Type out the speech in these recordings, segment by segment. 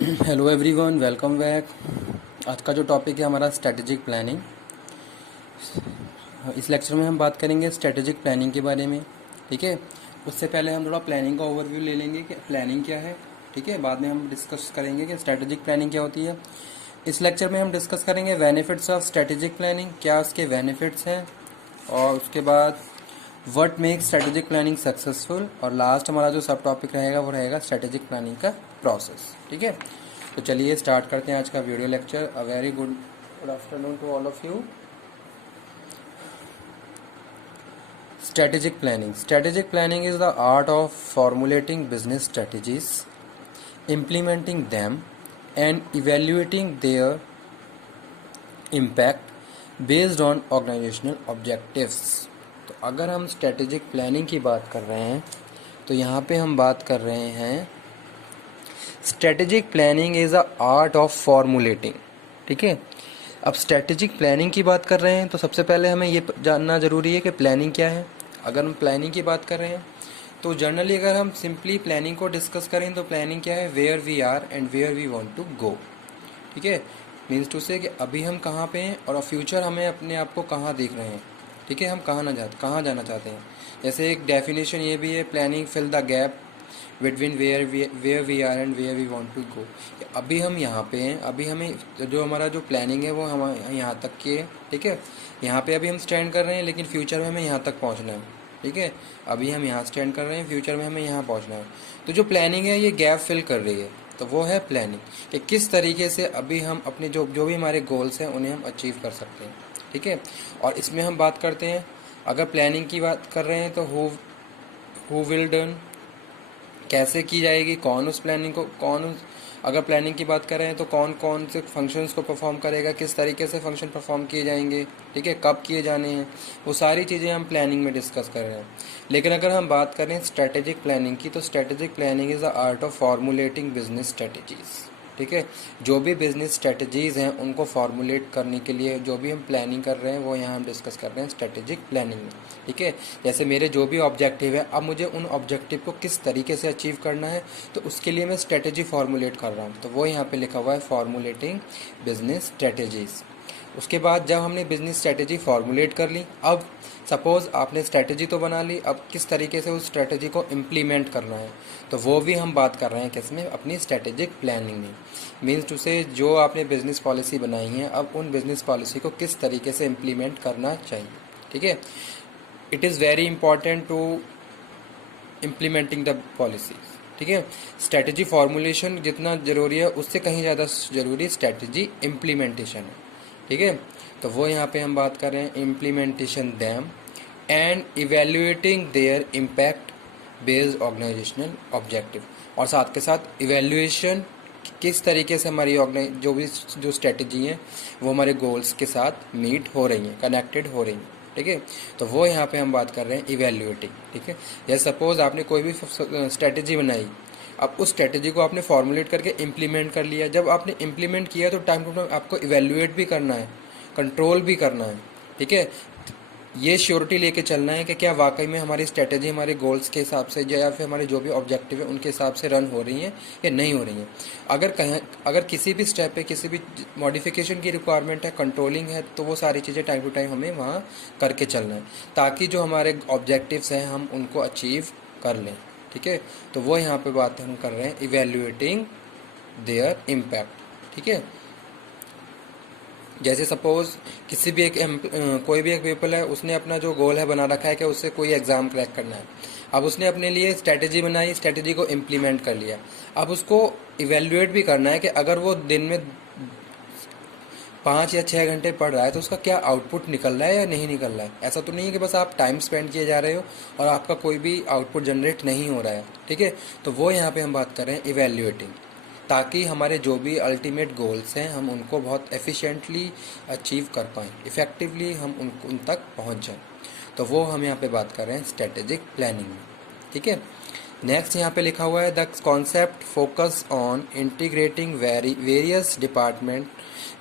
Hello everyone, welcome back. आज का जो टॉपिक है हमारा स्ट्रेटेजिक प्लानिंग। इस लेक्चर में हम बात करेंगे स्ट्रेटेजिक प्लानिंग के बारे में। ठीक है, उससे पहले हम थोड़ा प्लानिंग का ओवरव्यू ले लेंगे कि प्लानिंग क्या है। ठीक है, बाद में हम डिस्कस करेंगे कि स्ट्रेटेजिक प्लानिंग क्या होती है। इस लेक्चर में हम डिस्कस करेंगे बेनिफिट्स ऑफ स्ट्रेटेजिक प्लानिंग, क्या उसके बेनिफिट्स हैं, और उसके बाद what makes strategic planning successful, और लास्ट हमारा जो सब टॉपिक रहेगा वो रहेगा स्ट्रेटेजिक प्लानिंग का प्रोसेस। ठीक है, तो चलिए स्टार्ट करते हैं आज का video lecture. A very good afternoon to all of you. Strategic planning is the art of formulating business strategies, implementing them and evaluating their impact based on organizational objectives। तो अगर हम स्ट्रेटेजिक प्लानिंग की बात कर रहे हैं तो यहाँ पे हम बात कर रहे हैं strategic planning is a art of formulating. ठीक है, अब स्ट्रेटेजिक प्लानिंग की बात कर रहे हैं तो सबसे पहले हमें ये जानना ज़रूरी है कि प्लानिंग क्या है। अगर हम प्लानिंग की बात कर रहे हैं तो जनरली अगर हम सिंपली प्लानिंग को डिस्कस करें तो प्लानिंग क्या है, where we are and where we want to go. ठीक है, मीन्स टू से कि अभी हम कहाँ पे हैं और फ्यूचर हमें अपने आप को कहाँ देख रहे हैं। ठीक है, हम कहाँ जाना चाहते हैं। जैसे एक डेफिनेशन ये भी है, planning fill the gap between where we are and where we want to go. अभी हम यहाँ पे हैं, अभी हमें जो हमारा जो प्लानिंग है वो हम यहाँ तक की है। ठीक है, यहाँ पे अभी हम स्टैंड कर रहे हैं लेकिन फ्यूचर में हमें यहाँ तक पहुँचना है। ठीक है, अभी हम यहाँ स्टैंड कर रहे हैं, फ्यूचर में हमें यहाँ पहुँचना है। तो जो प्लानिंग है ये गैप फिल कर रही है, तो वो है प्लानिंग कि किस तरीके से अभी हम अपने जो भी हमारे गोल्स हैं उन्हें हम अचीव कर सकते हैं। ठीक है, और इसमें हम बात करते हैं, अगर प्लानिंग की बात कर रहे हैं तो हु विल डन, कैसे की जाएगी, कौन उस प्लानिंग को अगर प्लानिंग की बात कर रहे हैं तो कौन कौन से फंक्शंस को परफॉर्म करेगा, किस तरीके से फंक्शन परफॉर्म किए जाएंगे। ठीक है, कब किए जाने हैं, वो सारी चीज़ें हम प्लानिंग में डिस्कस कर रहे हैं। लेकिन अगर हम बात करें स्ट्रेटेजिक प्लानिंग की तो strategic planning is the art of formulating business strategies. ठीक है, जो भी बिजनेस स्ट्रेटजीज़ हैं उनको फॉर्मुलेट करने के लिए जो भी हम प्लानिंग कर रहे हैं वो यहाँ हम डिस्कस कर रहे हैं स्ट्रेटेजिक प्लानिंग में। ठीक है, जैसे मेरे जो भी ऑब्जेक्टिव है, अब मुझे उन ऑब्जेक्टिव को किस तरीके से अचीव करना है तो उसके लिए मैं स्ट्रेटेजी फॉर्मुलेट कर रहा हूँ, तो वो यहाँ पे लिखा हुआ है फॉर्मुलेटिंग बिजनेस स्ट्रेटजीज़। उसके बाद जब हमने बिजनेस स्ट्रेटेजी फॉर्मुलेट कर ली, अब सपोज़ आपने स्ट्रेटेजी तो बना ली, अब किस तरीके से उस स्ट्रेटेजी को इम्प्लीमेंट करना है तो वो भी हम बात कर रहे हैं किसमें, अपनी स्ट्रेटेजिक प्लानिंग में। मीन्स टू से जो आपने बिज़नेस पॉलिसी बनाई है, अब उन बिज़नेस पॉलिसी को किस तरीके से इम्प्लीमेंट करना चाहिए। ठीक है, it is very important to implementing the policy. ठीक है, स्ट्रेटजी फॉर्मुलेशन जितना ज़रूरी है उससे कहीं ज़्यादा ज़रूरी स्ट्रेटजी इम्प्लीमेंटेशन है। ठीक है, तो वो यहाँ पे हम बात कर रहे हैं implementation them and evaluating their impact based organisational objective, और साथ के साथ इवेल्युएशन किस तरीके से हमारी जो स्ट्रेटजी हैं वो हमारे गोल्स के साथ मीट हो रही हैं, कनेक्टेड हो रही हैं। ठीक है, तो वो यहाँ पे हम बात कर रहे हैं इवेल्युएटिंग। ठीक है, जैसे सपोज आपने कोई भी स्ट्रेटजी बनाई, अब उस स्ट्रेटजी को आपने फॉर्मुलेट करके इम्प्लीमेंट कर लिया। जब आपने इम्प्लीमेंट किया तो टाइम टू टाइम आपको इवेल्युएट भी करना है, कंट्रोल भी करना है। ठीक है, ये श्योरिटी लेके चलना है कि क्या वाकई में हमारी स्ट्रेटजी हमारे गोल्स के हिसाब से या फिर हमारे जो भी ऑब्जेक्टिव है उनके हिसाब से रन हो रही हैं या नहीं हो रही हैं। अगर किसी भी स्टेप पे किसी भी मॉडिफिकेशन की रिक्वायरमेंट है, कंट्रोलिंग है, तो वो सारी चीज़ें टाइम टू टाइम हमें वहाँ करके चलना है ताकि जो हमारे ऑब्जेक्टिव्स हैं हम उनको अचीव कर लें। ठीक है, तो वो यहाँ पे बात हम कर रहे हैं इवेल्युएटिंग देयर इम्पैक्ट। ठीक है, जैसे सपोज किसी भी कोई भी एक पीपल है, उसने अपना जो गोल है बना रखा है कि उससे कोई एग्ज़ाम क्रैक करना है। अब उसने अपने लिए स्ट्रेटजी बनाई, स्ट्रेटजी को इम्प्लीमेंट कर लिया। अब उसको इवेल्युएट भी करना है कि अगर वो दिन में 5 या 6 घंटे पढ़ रहा है तो उसका क्या आउटपुट निकल रहा है या नहीं निकल रहा है। ऐसा तो नहीं है कि बस आप टाइम स्पेंड किए जा रहे हो और आपका कोई भी आउटपुट जनरेट नहीं हो रहा है। ठीक है, तो वो यहाँ पे हम बात कर रहे हैं इवेल्युएटिंग, ताकि हमारे जो भी अल्टीमेट गोल्स हैं हम उनको बहुत एफिशिएंटली अचीव कर पाएँ, इफ़ेक्टिवली हम उन तक पहुँच जाएँ। तो वो हम यहाँ पे बात कर रहे हैं स्ट्रेटेजिक प्लानिंग में। ठीक है, नेक्स्ट यहाँ पे लिखा हुआ है the concept focus on integrating various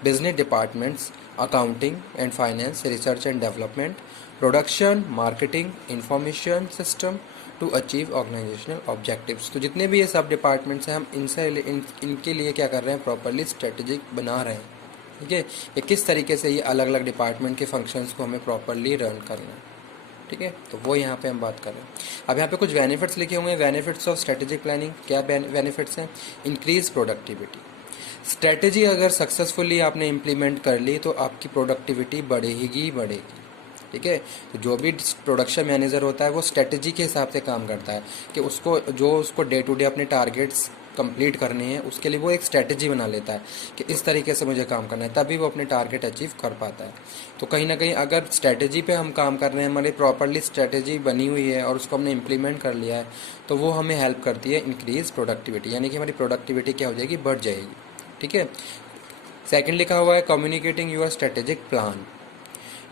business departments, accounting and finance, research and development, production, marketing, information system, to achieve organisational objectives. तो जितने भी ये सब डिपार्टमेंट्स हैं हम इनके लिए क्या कर रहे हैं, प्रॉपरली स्ट्रेटेजिक बना रहे हैं। ठीक है, ये किस तरीके से ये अलग अलग डिपार्टमेंट के फंक्शंस को हमें प्रॉपरली रन करना है। ठीक है, तो वो यहाँ पे हम बात कर रहे हैं। अब यहाँ पे कुछ बेनिफिट्स लिखे हुए हैं, बेनिफिट्स ऑफ स्ट्रेटेजिक प्लानिंग। क्या बेनिफिट्स हैं? Increase productivity. स्ट्रेटेजी अगर सक्सेसफुली आपने इम्प्लीमेंट कर ली तो आपकी प्रोडक्टिविटी बढ़ेगी बढ़ेगी। ठीक है, तो जो भी प्रोडक्शन मैनेजर होता है वो स्ट्रेटेजी के हिसाब से काम करता है कि उसको डे टू डे अपने टारगेट्स कंप्लीट करने हैं, उसके लिए वो एक स्ट्रेटेजी बना लेता है कि इस तरीके से मुझे काम करना है, तभी वो अपने टारगेट अचीव कर पाता है। तो कहीं ना कहीं अगर स्ट्रेटेजी पे हम काम कर रहे हैं, हमारी प्रॉपरली स्ट्रेटेजी बनी हुई है और उसको हमने इम्प्लीमेंट कर लिया है, तो वो हमें हेल्प करती है इंक्रीज प्रोडक्टिविटी, यानी कि हमारी प्रोडक्टिविटी क्या हो जाएगी, बढ़ जाएगी। ठीक है, सेकंड लिखा हुआ है communicating your strategic plan.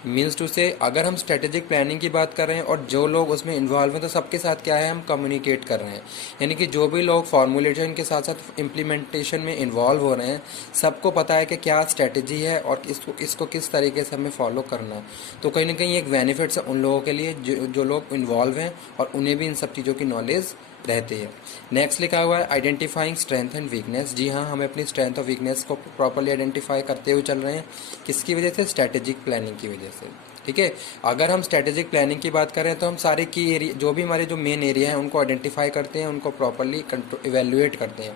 Means to say अगर हम स्ट्रेटेजिक प्लानिंग की बात कर रहे हैं और जो लोग उसमें इन्वॉल्व हैं तो सबके साथ क्या है, हम कम्युनिकेट कर रहे हैं। यानी कि जो भी लोग फॉर्मुलेशन के साथ साथ इम्प्लीमेंटेशन में इन्वॉल्व हो रहे हैं, सबको पता है कि क्या स्ट्रेटेजी है और इसको किस तरीके से हमें फॉलो करना है। तो कहीं ना कहीं एक बेनिफिट्स है उन लोगों के लिए जो लोग इन्वॉल्व हैं और उन्हें भी इन सब चीज़ों की नॉलेज रहती है। नेक्स्ट लिखा हुआ है आइडेंटिफाइंग स्ट्रेंथ एंड वीकनेस। जी हाँ, हमें अपनी स्ट्रेंथ और वीकनेस को प्रॉपर्ली आइडेंटिफाई करते हुए चल रहे हैं। किसकी वजह से? स्ट्रेटेजिक प्लानिंग की वजह से। ठीक है, अगर हम स्ट्रेटेजिक प्लानिंग की बात करें तो हम सारे की एरिया जो भी हमारे जो मेन एरिया हैं उनको आइडेंटिफाई करते हैं, उनको प्रॉपर्ली इवेल्युएट करते हैं।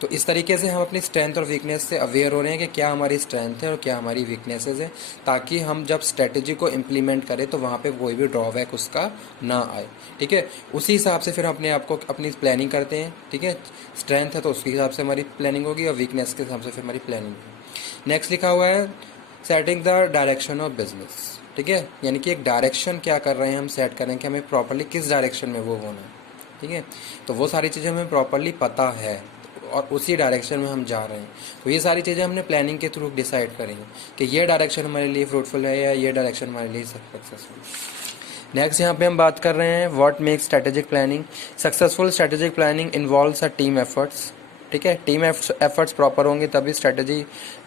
तो इस तरीके से हम अपनी स्ट्रेंथ और वीकनेस से अवेयर हो रहे हैं कि क्या हमारी स्ट्रेंथ है और क्या हमारी वीकनेसेस है, ताकि हम जब स्ट्रेटेजी को इम्प्लीमेंट करें तो वहाँ पे कोई भी ड्रॉबैक उसका ना आए। ठीक है, उसी हिसाब से फिर अपने आप को अपनी प्लानिंग करते हैं। ठीक है, स्ट्रेंथ है तो उसके हिसाब से हमारी प्लानिंग होगी और वीकनेस के हिसाब से फिर हमारी प्लानिंग होगी। नेक्स्ट लिखा हुआ है setting the direction of business. ठीक है, यानी कि एक डायरेक्शन क्या कर रहे हैं हम सेट करें कि हमें प्रॉपरली किस डायरेक्शन में वो होना है। ठीक है, तो वो सारी चीज़ें हमें प्रॉपरली पता है और उसी डायरेक्शन में हम जा रहे हैं। तो ये सारी चीज़ें हमने प्लानिंग के थ्रू डिसाइड करेंगे कि ये डायरेक्शन हमारे लिए फ्रूटफुल है या ये डायरेक्शन हमारे लिए सक्सेसफुल। नेक्स्ट यहाँ पे हम बात कर रहे हैं what makes strategic planning successful. Strategic planning involves a team efforts. ठीक है, टीम एफर्ट्स प्रॉपर होंगे तभी स्ट्रेटेजी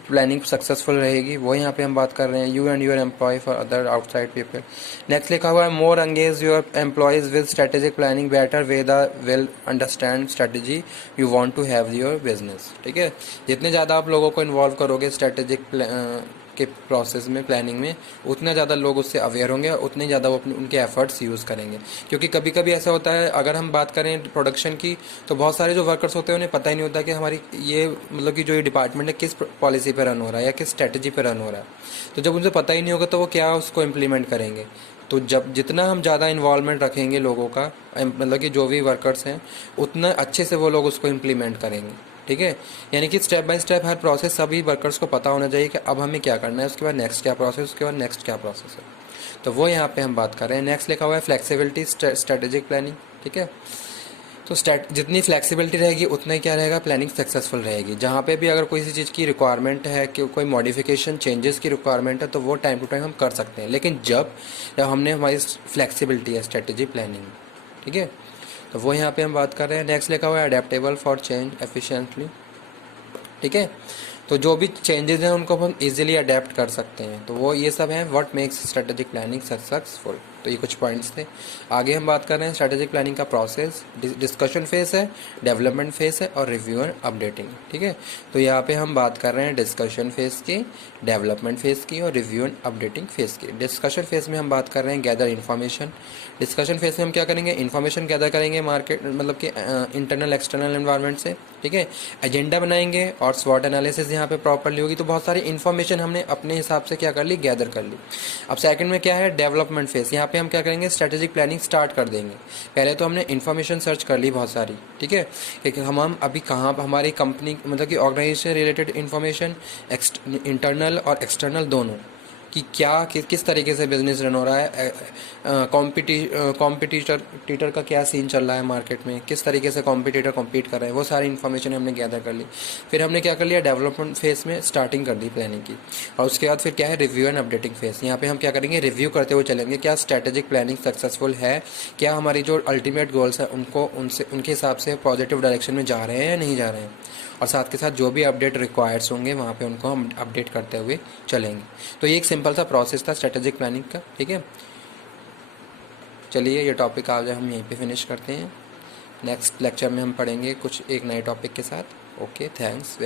प्लानिंग सक्सेसफुल रहेगी। वो यहाँ पे हम बात कर रहे हैं you and your employ for other outside people. Next लिखा हुआ है more engage your employees with strategic planning better way they will understand strategy you want to have your business. ठीक है, जितने ज़्यादा आप लोगों को इन्वॉल्व करोगे स्ट्रेटेजिक के प्रोसेस में, प्लानिंग में, उतने ज़्यादा लोग उससे अवेयर होंगे और उतने ज़्यादा वो उनके एफर्ट्स यूज़ करेंगे। क्योंकि कभी कभी ऐसा होता है, अगर हम बात करें प्रोडक्शन की, तो बहुत सारे जो वर्कर्स होते हैं उन्हें पता ही नहीं होता कि हमारी ये मतलब कि जो ये डिपार्टमेंट है किस पॉलिसी पे रन हो रहा है या किस स्ट्रेटजी पे रन हो रहा है। तो जब उनसे पता ही नहीं होगा तो वो क्या उसको इम्प्लीमेंट करेंगे। तो जब जितना हम ज़्यादा इन्वॉल्वमेंट रखेंगे लोगों का, मतलब कि जो भी वर्कर्स हैं, उतना अच्छे से वो लोग उसको इम्प्लीमेंट करेंगे। ठीक है, यानी कि step by step her process सभी वर्कर्स को पता होना चाहिए कि अब हमें क्या करना है, उसके बाद नेक्स्ट क्या प्रोसेस, उसके बाद नेक्स्ट क्या प्रोसेस है। तो वो यहाँ पे हम बात कर रहे हैं। नेक्स्ट लिखा हुआ है फ्लेक्सिबिलिटी स्ट्रेटेजिक प्लानिंग। ठीक है, तो जितनी फ्लेक्सिबिलिटी रहेगी उतना ही क्या रहेगा, प्लानिंग सक्सेसफुल रहेगी। जहाँ पे भी अगर कोई सी चीज़ की रिक्वायरमेंट है कि कोई मॉडिफिकेशन चेंजेस की रिक्वायरमेंट है तो वो टाइम टू टाइम हम कर सकते हैं, लेकिन जब हमने हमारी फ्लेक्सिबिलिटी है स्ट्रेटेजी प्लानिंग। ठीक है, तो वो यहाँ पे हम बात कर रहे हैं। नेक्स्ट लिखा हुआ है अडेप्टेबल फॉर चेंज एफिशिएंटली। ठीक है, तो जो भी चेंजेस हैं उनको हम इजीली अडेप्ट कर सकते हैं। तो वो ये सब हैं what makes strategic planning successful. तो ये कुछ पॉइंट्स थे। आगे हम बात कर रहे हैं स्ट्रेटेजिक प्लानिंग का प्रोसेस। डिस्कशन फेस है, डेवलपमेंट फेस है और रिव्यू एंड अपडेटिंग। ठीक है, तो यहाँ पे हम बात कर रहे हैं डिस्कशन फेस की, डेवलपमेंट फेस की और रिव्यू एंड अपडेटिंग फेस की। डिस्कशन फेस में हम बात कर रहे हैं गैदर इन्फॉर्मेशन। डिस्कशन फेस में हम क्या करेंगे, इन्फॉर्मेशन गैदर करेंगे मार्केट मतलब कि इंटरनल एक्सटर्नल एनवायरनमेंट से। ठीक है, एजेंडा बनाएंगे और स्वॉट एनालिसिस यहाँ पे प्रॉपरली होगी। तो बहुत सारी इन्फॉर्मेशन हमने अपने हिसाब से क्या कर ली, गैदर कर ली। अब सेकंड में क्या है, डेवलपमेंट फेस। यहाँ पे हम क्या करेंगे, स्ट्रेटेजिक प्लानिंग स्टार्ट कर देंगे। पहले तो हमने इन्फॉर्मेशन सर्च कर ली बहुत सारी। ठीक है, कि हम अभी कहाँ हमारी कंपनी मतलब कि ऑर्गेनाइजेशन रिलेटेड इन्फॉर्मेशन, इंटरनल और एक्सटर्नल दोनों, कि क्या किस तरीके से बिजनेस रन हो रहा है, कॉम्पिटिटर का क्या सीन चल रहा है मार्केट में, किस तरीके से कॉम्पिटिटर कॉम्पीट कर रहे हैं, वो सारी इन्फॉर्मेशन हमने गैदर कर ली। फिर हमने क्या कर लिया, डेवलपमेंट फेज में स्टार्टिंग कर दी प्लानिंग की। और उसके बाद फिर क्या है, रिव्यू एंड अपडेटिंग फेज। यहाँ पे हम क्या करेंगे, रिव्यू करते हुए चलेंगे क्या स्ट्रेटेजिक प्लानिंग सक्सेसफुल है, क्या हमारी जो अल्टीमेट गोल्स है उनके हिसाब से पॉजिटिव डायरेक्शन में जा रहे हैं या नहीं जा रहे हैं। और साथ के साथ जो भी अपडेट रिक्वायर्स होंगे वहाँ पे उनको हम अपडेट करते हुए चलेंगे। तो ये एक सिंपल सा प्रोसेस था स्ट्रेटेजिक प्लानिंग का। ठीक है, चलिए ये टॉपिक आज हम यहीं पे फिनिश करते हैं। नेक्स्ट लेक्चर में हम पढ़ेंगे कुछ एक नए टॉपिक के साथ। Okay, thanks.